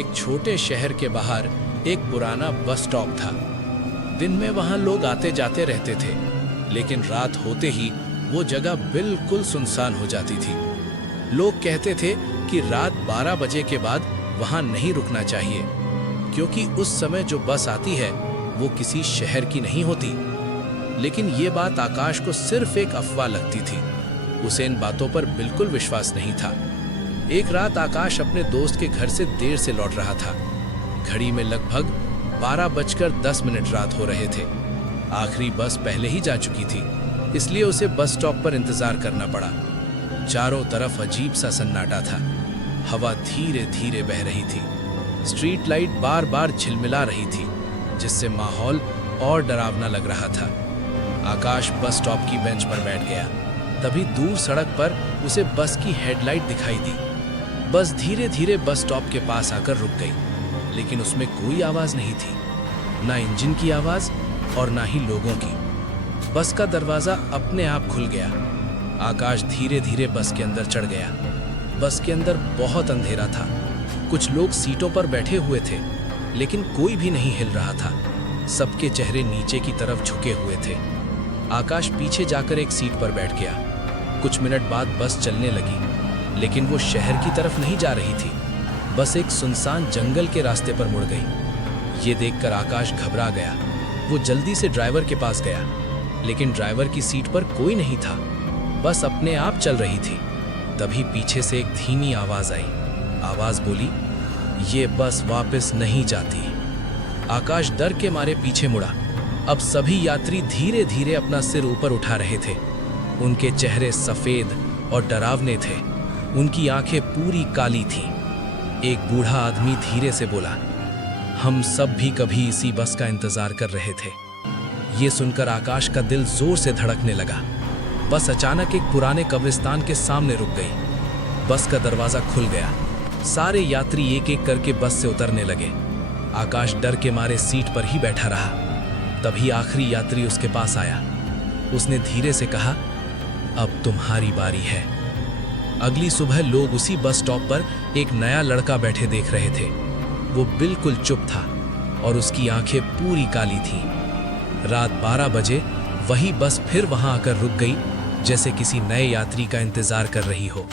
एक छोटे शहर के बाहर एक पुराना बस स्टॉप था। दिन में वहां लोग आते जाते रहते थे, लेकिन रात होते ही वो जगह बिल्कुल सुनसान हो जाती थी। लोग कहते थे कि रात 12 बजे के बाद वहां नहीं रुकना चाहिए, क्योंकि उस समय जो बस आती है वो किसी शहर की नहीं होती। लेकिन ये बात आकाश को सिर्फ एक अफवाह लगती थी। उसे इन बातों पर बिल्कुल विश्वास नहीं था। एक रात आकाश अपने दोस्त के घर से देर से लौट रहा था। घड़ी में लगभग 12:10 रात हो रहे थे। आखिरी बस पहले ही जा चुकी थी, इसलिए उसे बस स्टॉप पर इंतजार करना पड़ा। चारों तरफ अजीब सा सन्नाटा था। हवा धीरे धीरे बह रही थी। स्ट्रीट लाइट बार बार झिलमिला रही थी, जिससे माहौल और डरावना लग रहा था। आकाश बस स्टॉप की बेंच पर बैठ गया। तभी दूर सड़क पर उसे बस की हेडलाइट दिखाई दी। बस धीरे धीरे बस स्टॉप के पास आकर रुक गई, लेकिन उसमें कोई आवाज नहीं थी, ना इंजन की आवाज और ना ही लोगों की। बस का दरवाजा अपने आप खुल गया। आकाश धीरे धीरे बस के अंदर चढ़ गया। बस के अंदर बहुत अंधेरा था। कुछ लोग सीटों पर बैठे हुए थे, लेकिन कोई भी नहीं हिल रहा था। सबके चेहरे नीचे की तरफ झुके हुए थे। आकाश पीछे जाकर एक सीट पर बैठ गया। कुछ मिनट बाद बस चलने लगी, लेकिन वो शहर की तरफ नहीं जा रही थी। बस एक सुनसान जंगल के रास्ते पर मुड़ गई। ये देखकर आकाश घबरा गया। वो जल्दी से ड्राइवर के पास गया, लेकिन ड्राइवर की सीट पर कोई नहीं था। बस अपने आप चल रही थी। तभी पीछे से एक धीमी आवाज आई। आवाज बोली, ये बस वापस नहीं जाती। आकाश डर के मारे पीछे मुड़ा। अब सभी यात्री धीरे धीरे अपना सिर ऊपर उठा रहे थे। उनके चेहरे सफेद और डरावने थे। उनकी आंखें पूरी काली थीं। एक बूढ़ा आदमी धीरे से बोला, हम सब भी कभी इसी बस का इंतजार कर रहे थे। ये सुनकर आकाश का दिल जोर से धड़कने लगा। बस अचानक एक पुराने कब्रिस्तान के सामने रुक गई। बस का दरवाजा खुल गया। सारे यात्री एक एक करके बस से उतरने लगे। आकाश डर के मारे सीट पर ही बैठा रहा। तभी आखिरी यात्री उसके पास आया। उसने धीरे से कहा, अब तुम्हारी बारी है। अगली सुबह लोग उसी बस स्टॉप पर एक नया लड़का बैठे देख रहे थे। वो बिल्कुल चुप था और उसकी आंखें पूरी काली थीं। रात 12 बजे वही बस फिर वहां आकर रुक गई, जैसे किसी नए यात्री का इंतजार कर रही हो।